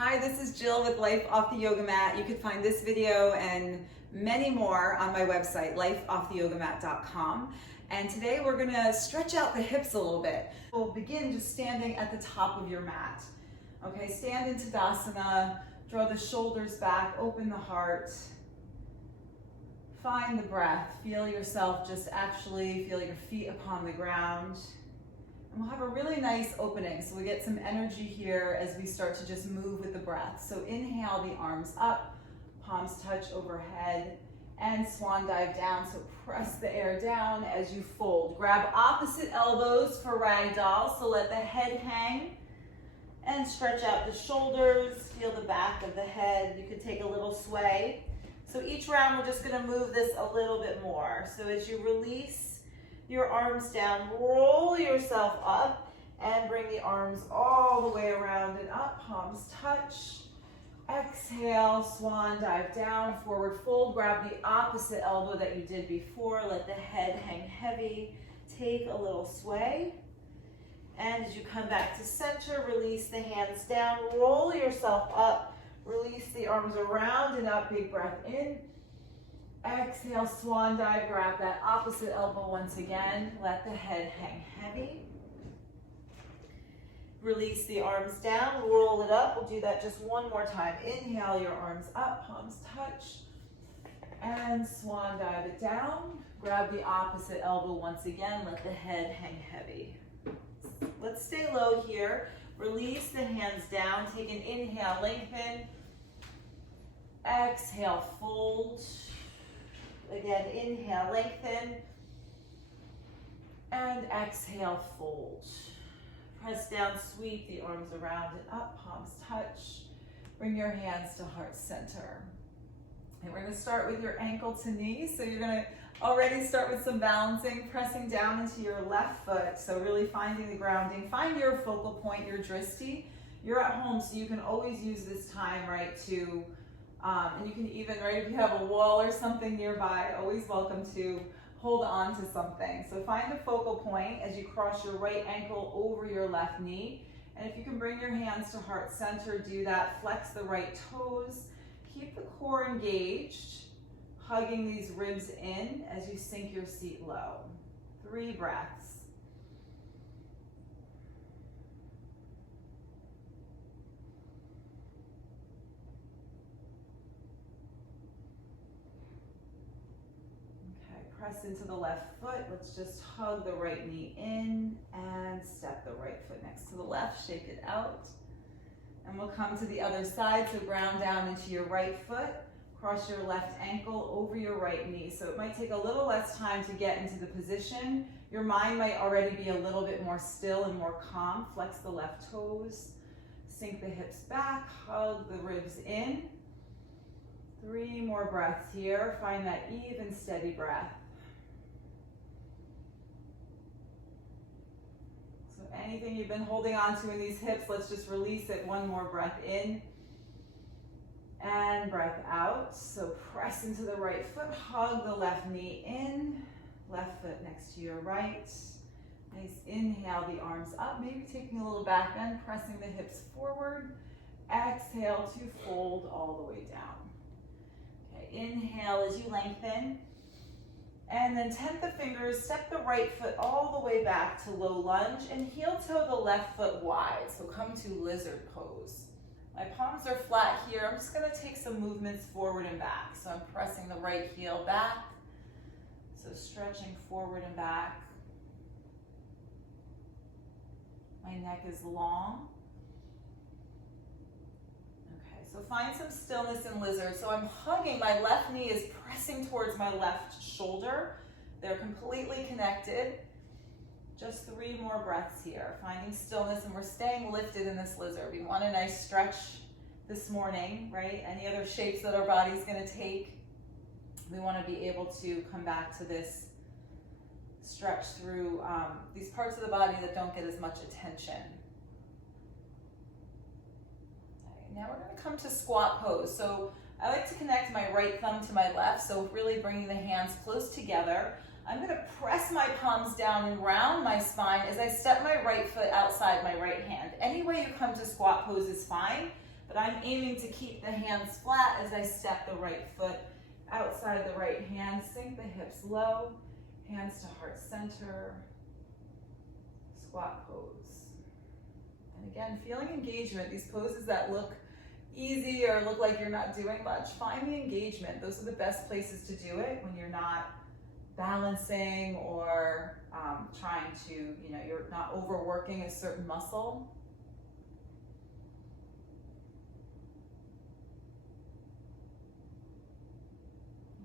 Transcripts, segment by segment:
Hi, this is Jill with Life Off the Yoga Mat. You can find this video and many more on my website, lifeofftheyogamat.com. And today we're gonna stretch out the hips a little bit. We'll begin just standing at the top of your mat. Okay, stand in Tadasana, draw the shoulders back, open the heart. Find the breath, feel yourself just actually feel your feet upon the ground. And we'll have a really nice opening, so we get some energy here as we start to just move with the breath. So inhale the arms up, palms touch overhead, and swan dive down. So press the air down as you fold. Grab opposite elbows for ragdoll, so let the head hang and stretch out the shoulders, feel the back of the head. You could take a little sway. So each round we're just gonna move this a little bit more. So as you release your arms down, roll yourself up and bring the arms all the way around and up, palms touch. Exhale, swan dive down, forward fold. Grab the opposite elbow that you did before. Let the head hang heavy. Take a little sway. And as you come back to center, release the hands down, roll yourself up. Release the arms around and up, big breath in. Exhale, swan dive, grab that opposite elbow once again. Let the head hang heavy. Release the arms down, roll it up. We'll do that just one more time. Inhale your arms up, palms touch. And swan dive it down. Grab the opposite elbow once again. Let the head hang heavy. Let's stay low here. Release the hands down. Take an inhale, lengthen. Exhale, fold. Again, inhale, lengthen. And exhale, fold. Press down, sweep the arms around and up, palms touch. Bring your hands to heart center. And we're gonna start with your ankle to knee. So you're gonna already start with some balancing, pressing down into your left foot. So really finding the grounding. Find your focal point, your drishti. You're at home, so you can always use this time, right, to, and you can even, right, if you have a wall or something nearby, always welcome to hold on to something. So find the focal point as you cross your right ankle over your left knee. And if you can bring your hands to heart center, do that. Flex the right toes. Keep the core engaged, hugging these ribs in as you sink your seat low. 3 breaths. Press into the left foot. Let's just hug the right knee in and step the right foot next to the left. Shake it out. And we'll come to the other side. So ground down into your right foot. Cross your left ankle over your right knee. So it might take a little less time to get into the position. Your mind might already be a little bit more still and more calm. Flex the left toes. Sink the hips back. Hug the ribs in. 3 more breaths here. Find that even, steady breath. Anything you've been holding on to in these hips, let's just release it. 1 more breath in and breath out. So press into the right foot, hug the left knee in, left foot next to your right. Nice inhale, the arms up, maybe taking a little back bend, pressing the hips forward. Exhale to fold all the way down. Okay, inhale as you lengthen. And then tent the fingers, step the right foot all the way back to low lunge and heel toe the left foot wide. So come to lizard pose. My palms are flat here. I'm just gonna take some movements forward and back. So I'm pressing the right heel back. So stretching forward and back. My neck is long. So find some stillness in lizard. So I'm hugging, my left knee is pressing towards my left shoulder. They're completely connected. Just 3 more breaths here. Finding stillness, and we're staying lifted in this lizard. We want a nice stretch this morning, right? Any other shapes that our body's gonna take. We wanna be able to come back to this stretch through these parts of the body that don't get as much attention. Now we're going to come to squat pose. So I like to connect my right thumb to my left, so really bringing the hands close together. I'm going to press my palms down and round my spine as I step my right foot outside my right hand. Any way you come to squat pose is fine. but I'm aiming to keep the hands flat as I step the right foot outside the right hand. Sink the hips low, hands to heart center, squat pose. And again, feeling engagement, these poses that look easy or look like you're not doing much, find the engagement. Those are the best places to do it when you're not balancing or trying to, you're not overworking a certain muscle.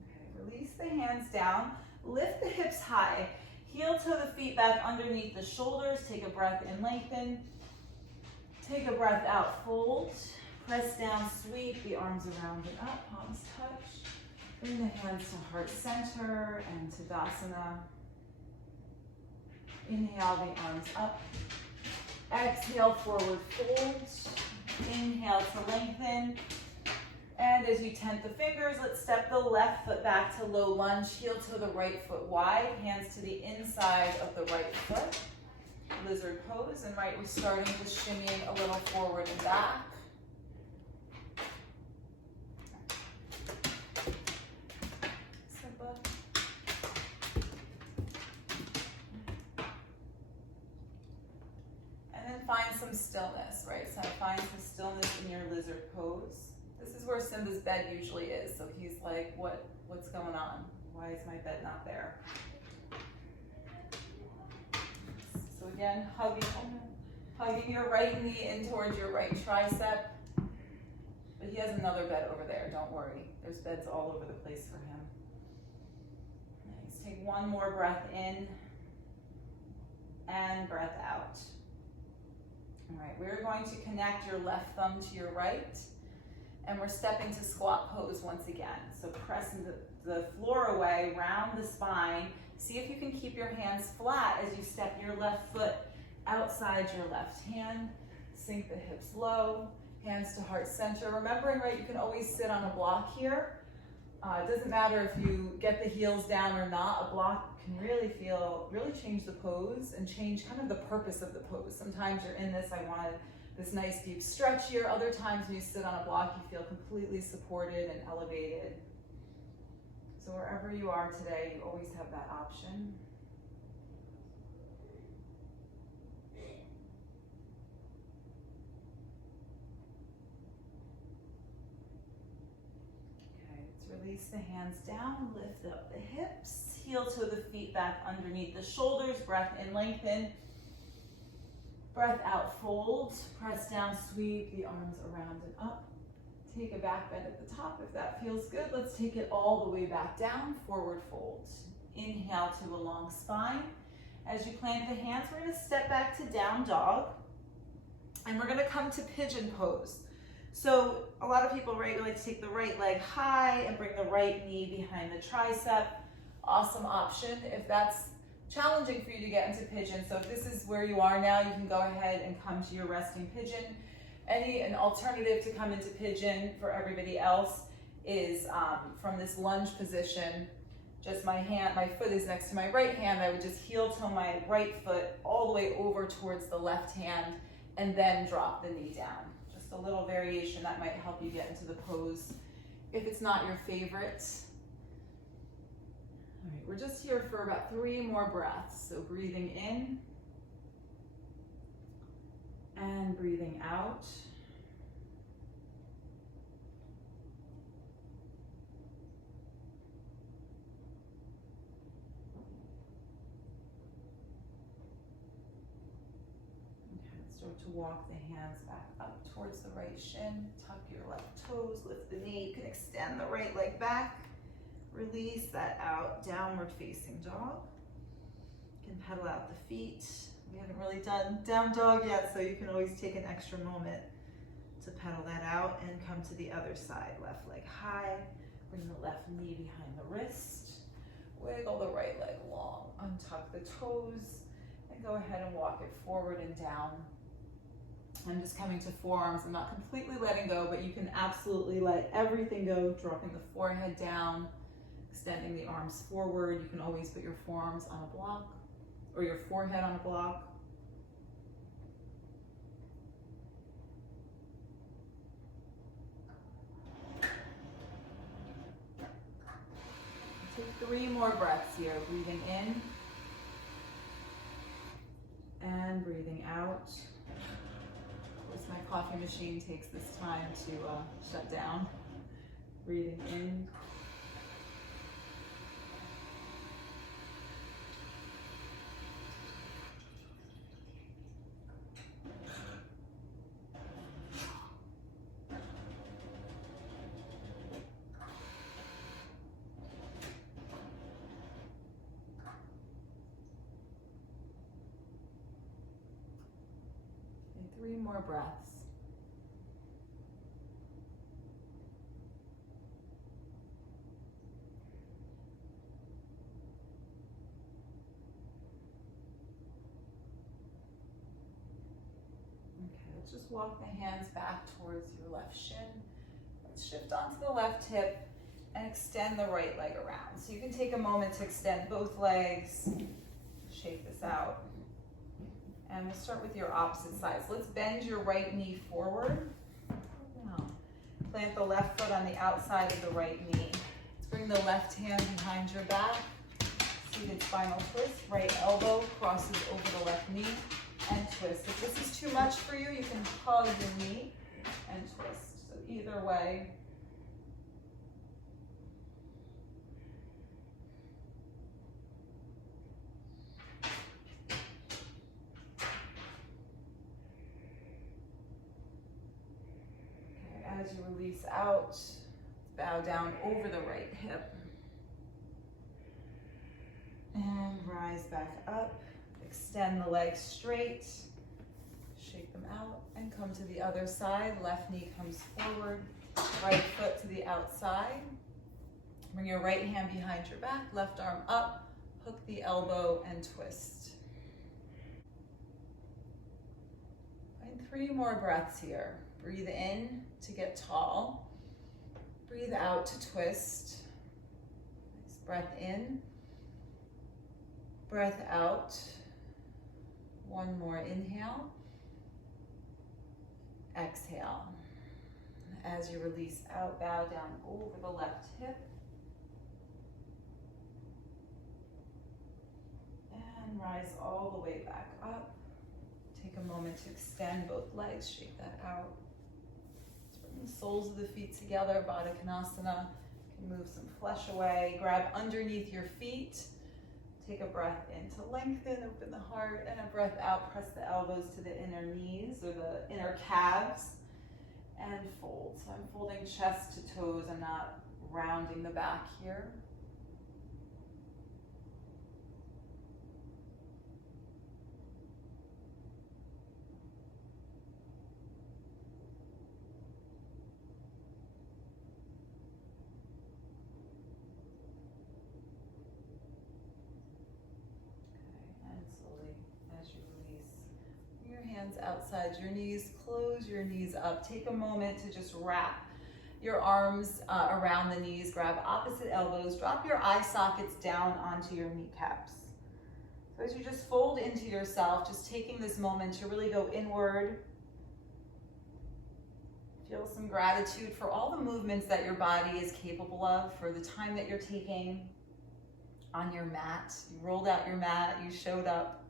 Okay, release the hands down, lift the hips high, heel toe the feet back underneath the shoulders, take a breath in, lengthen, take a breath out, fold, press down, sweep the arms around and up, palms touch. Bring the hands to heart center and Tadasana. Inhale the arms up. Exhale, forward fold. Inhale to lengthen. And as you tent the fingers, let's step the left foot back to low lunge, heel to the right foot wide, hands to the inside of the right foot. Lizard pose, and we're starting with shimmying a little forward and back. Find some stillness, right? So find some stillness in your lizard pose. This is where Simba's bed usually is. So he's like, what's going on? Why is my bed not there? So again, hugging your right knee in towards your right tricep. But he has another bed over there, don't worry. There's beds all over the place for him. Nice. Take one more breath in and breath out. All right, we're going to connect your left thumb to your right, and we're stepping to squat pose once again. So pressing the floor away, round the spine. See if you can keep your hands flat as you step your left foot outside your left hand. Sink the hips low, hands to heart center. Remembering, right, you can always sit on a block here. It doesn't matter if you get the heels down or not. A block can really change the pose and change kind of the purpose of the pose. Sometimes you're in this, I want this nice deep stretch here. Other times when you sit on a block, you feel completely supported and elevated. So wherever you are today, you always have that option. Release the hands down, lift up the hips, heel toe the feet back underneath the shoulders, breath in, lengthen, breath out, fold, press down, sweep the arms around and up, take a back bend at the top if that feels good. Let's take it all the way back down, forward fold. Inhale to a long spine. As you plant the hands, we're going to step back to down dog, and we're going to come to pigeon pose. So a lot of people like to take the right leg high and bring the right knee behind the tricep. Awesome option if that's challenging for you to get into pigeon. So if this is where you are now, you can go ahead and come to your resting pigeon. An alternative to come into pigeon for everybody else is from this lunge position. Just my foot is next to my right hand. I would just heel toe my right foot all the way over towards the left hand and then drop the knee down. A little variation that might help you get into the pose if it's not your favorite. All right, we're just here for about 3 more breaths. So breathing in and breathing out. Start to walk the hands back up towards the right shin. Tuck your left toes, lift the knee. You can extend the right leg back. Release that out, downward facing dog. You can pedal out the feet. We haven't really done down dog yet, so you can always take an extra moment to pedal that out and come to the other side. Left leg high, bring the left knee behind the wrist. Wiggle the right leg long, untuck the toes, and go ahead and walk it forward and down. I'm just coming to forearms. I'm not completely letting go, but you can absolutely let everything go, dropping the forehead down, extending the arms forward. You can always put your forearms on a block or your forehead on a block. 3 more breaths here. Breathing in and breathing out. Of course, my coffee machine takes this time to shut down. Breathing in. And 3 more breaths. Just walk the hands back towards your left shin. Let's shift onto the left hip and extend the right leg around. So you can take a moment to extend both legs. Shake this out. And we'll start with your opposite side. So let's bend your right knee forward. Plant the left foot on the outside of the right knee. Let's bring the left hand behind your back. Seated spinal twist. Right elbow crosses over the left knee. And twist. If this is too much for you, you can hug your knee and twist. So either way. Okay, as you release out, bow down over the right hip. And rise back up. Extend the legs straight, shake them out, and come to the other side. Left knee comes forward, right foot to the outside. Bring your right hand behind your back, left arm up, hook the elbow, and twist. Find 3 more breaths here. Breathe in to get tall. Breathe out to twist. Nice breath in. Breath out. 1 more inhale, exhale. As you release out, bow down over the left hip. And rise all the way back up. Take a moment to extend both legs, shake that out. Let's bring the soles of the feet together, Baddha Konasana. You can move some flesh away, grab underneath your feet. Take a breath in to lengthen, open the heart, and a breath out, press the elbows to the inner knees or the inner calves, and fold. So I'm folding chest to toes, I'm not rounding the back here. Hands outside your knees, close your knees up. Take a moment to just wrap your arms around the knees, grab opposite elbows, drop your eye sockets down onto your kneecaps. So as you just fold into yourself, just taking this moment to really go inward. Feel some gratitude for all the movements that your body is capable of, for the time that you're taking on your mat. You rolled out your mat, you showed up.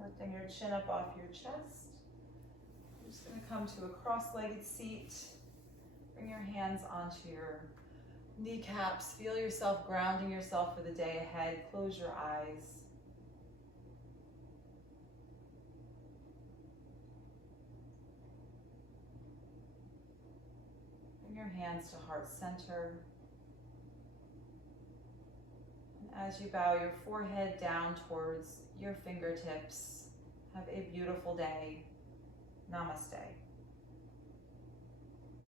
Lifting your chin up off your chest. You're just going to come to a cross-legged seat. Bring your hands onto your kneecaps. Feel yourself grounding yourself for the day ahead. Close your eyes. Bring your hands to heart center. And as you bow your forehead down towards your fingertips, have a beautiful day. Namaste.